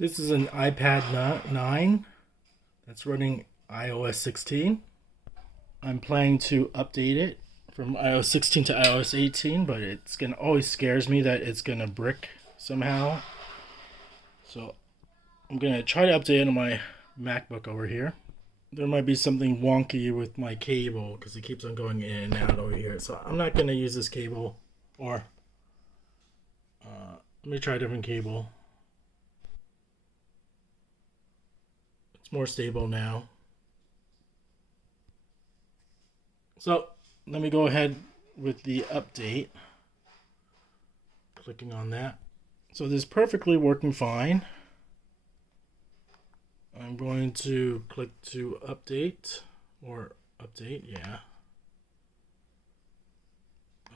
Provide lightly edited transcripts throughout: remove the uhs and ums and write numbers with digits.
This is an iPad 9 that's running iOS 16. I'm planning to update it from iOS 16 to iOS 18, but it's gonna always scares me that it's gonna brick somehow. So I'm gonna try to update it on my MacBook over here. There might be something wonky with my cable because it keeps on going in and out over here. So I'm not gonna use this cable, or let me try a different cable. It's more stable now. So let me go ahead with the update. Clicking on that. So this is perfectly working fine. I'm going to click to update, or update, yeah.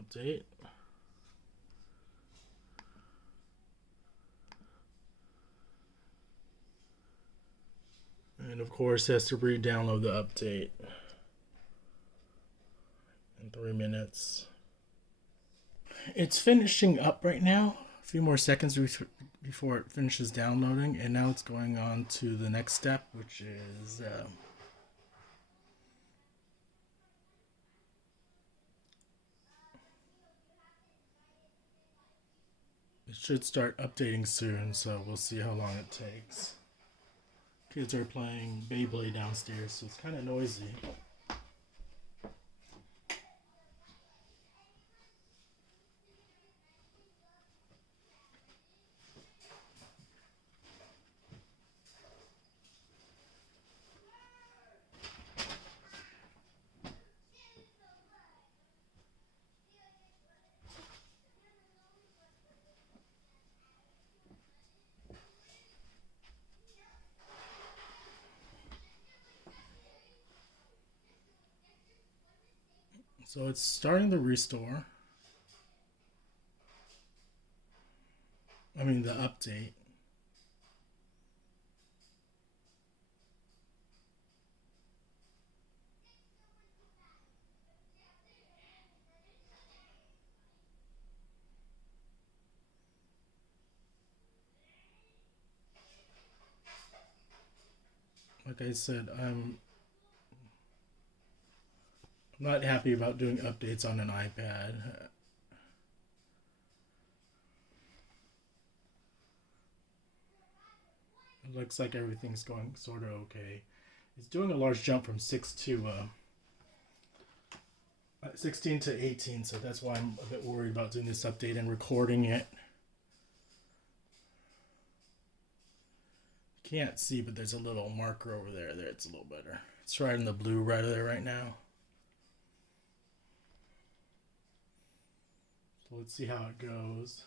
Update. And of course, it has to re-download the update in 3 minutes. It's finishing up right now. A few more seconds before it finishes downloading, and now it's going on to the next step, which is it should start updating soon, so we'll see how long it takes. Kids are playing Beyblade downstairs, so it's kind of noisy. So it's starting the restore. I mean, the update. Like I said, I'm not happy about doing updates on an iPad. It looks like everything's going sort of okay. It's doing a large jump from 16 to 18, so that's why I'm a bit worried about doing this update and recording it. Can't see, but there's a little marker over there. There, it's a little better. It's right in the blue right there right now. So let's see how it goes.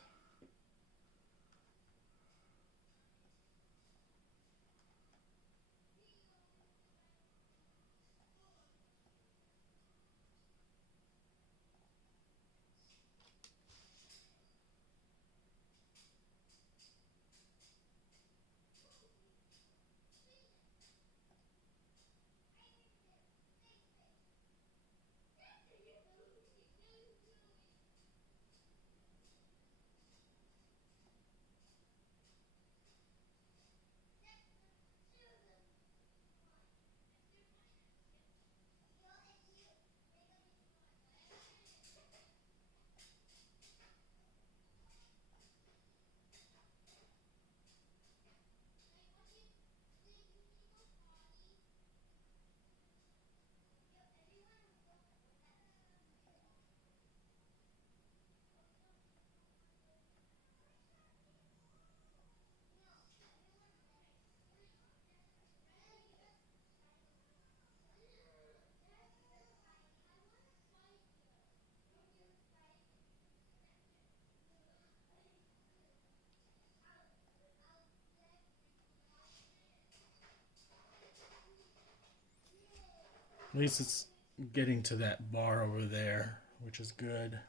At least it's getting to that bar over there, which is good.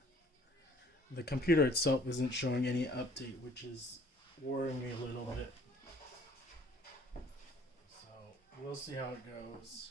The computer itself isn't showing any update, which is worrying me a little bit. So we'll see how it goes.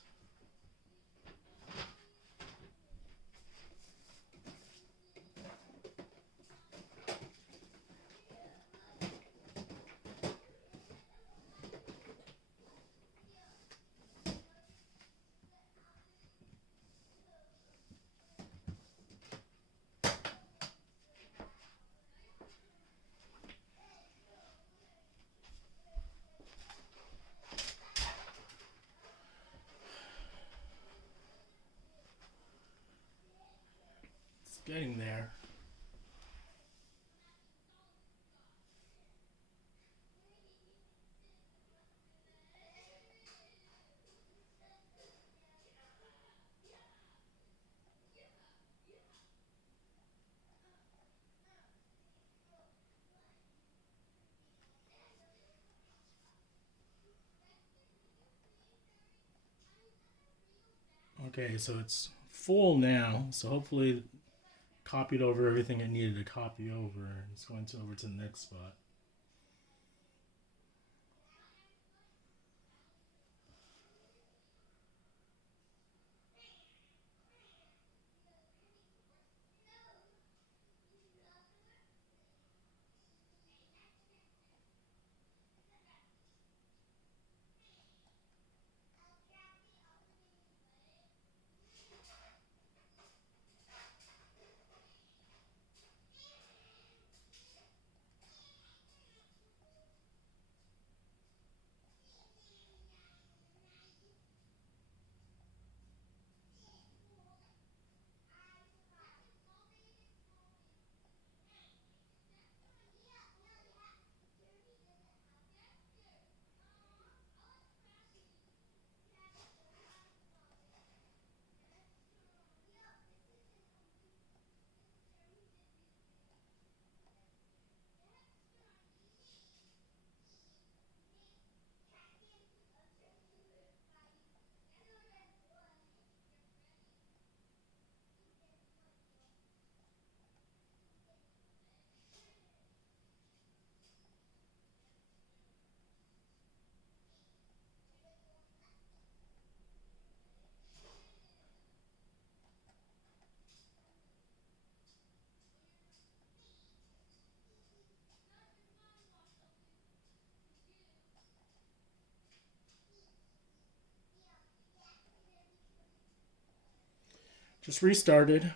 getting there. Okay, so it's full now. So hopefully copied over everything it needed to copy over. It's going to over to the next spot. Just restarted.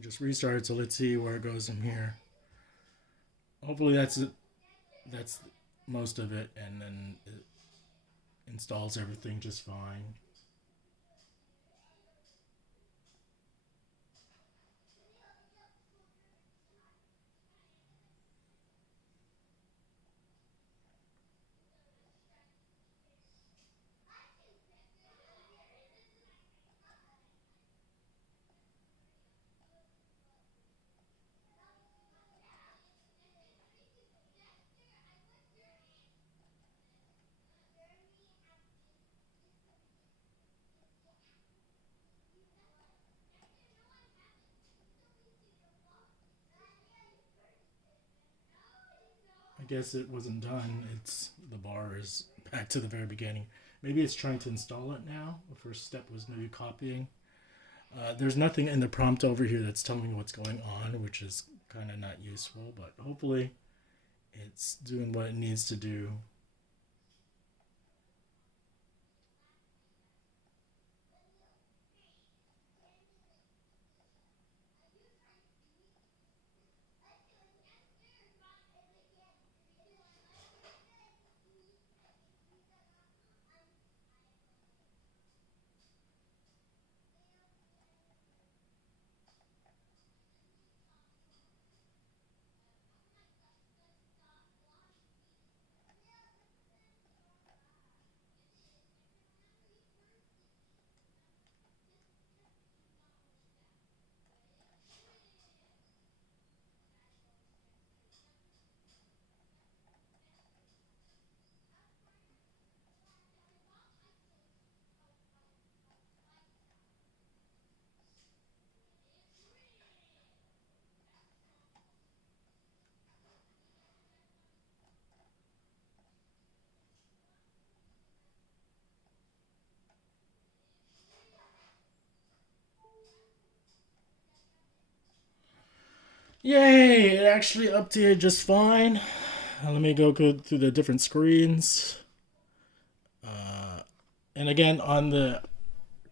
Just restarted. So let's see where it goes from here. Hopefully that's it. That's most of it, and then it installs everything just fine. I guess it wasn't done. It's the bar is back to the very beginning. Maybe it's trying to install it now. The first step was maybe copying. There's nothing in the prompt over here that's telling me what's going on, which is kind of not useful, but hopefully it's doing what it needs to do. Yay! It actually updated just fine. Let me go through the different screens. And again, on the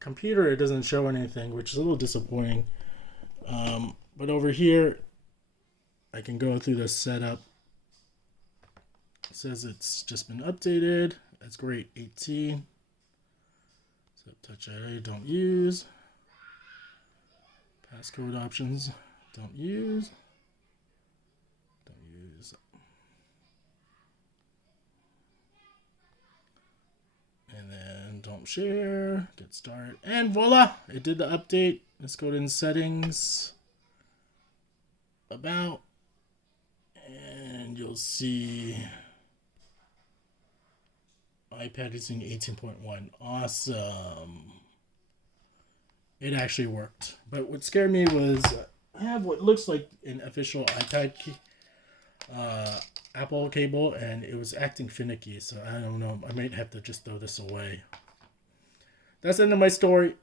computer, it doesn't show anything, which is a little disappointing. But over here, I can go through the setup. It says it's just been updated. That's great. 18. So touch ID don't use. Passcode options. Don't use. And then don't share. Get started. And voila! It did the update. Let's go to settings. About. And you'll see iPad is using 18.1. Awesome. It actually worked. But what scared me was I have what looks like an official iPad Apple cable, and it was acting finicky, so I don't know. I might have to just throw this away. That's the end of my story.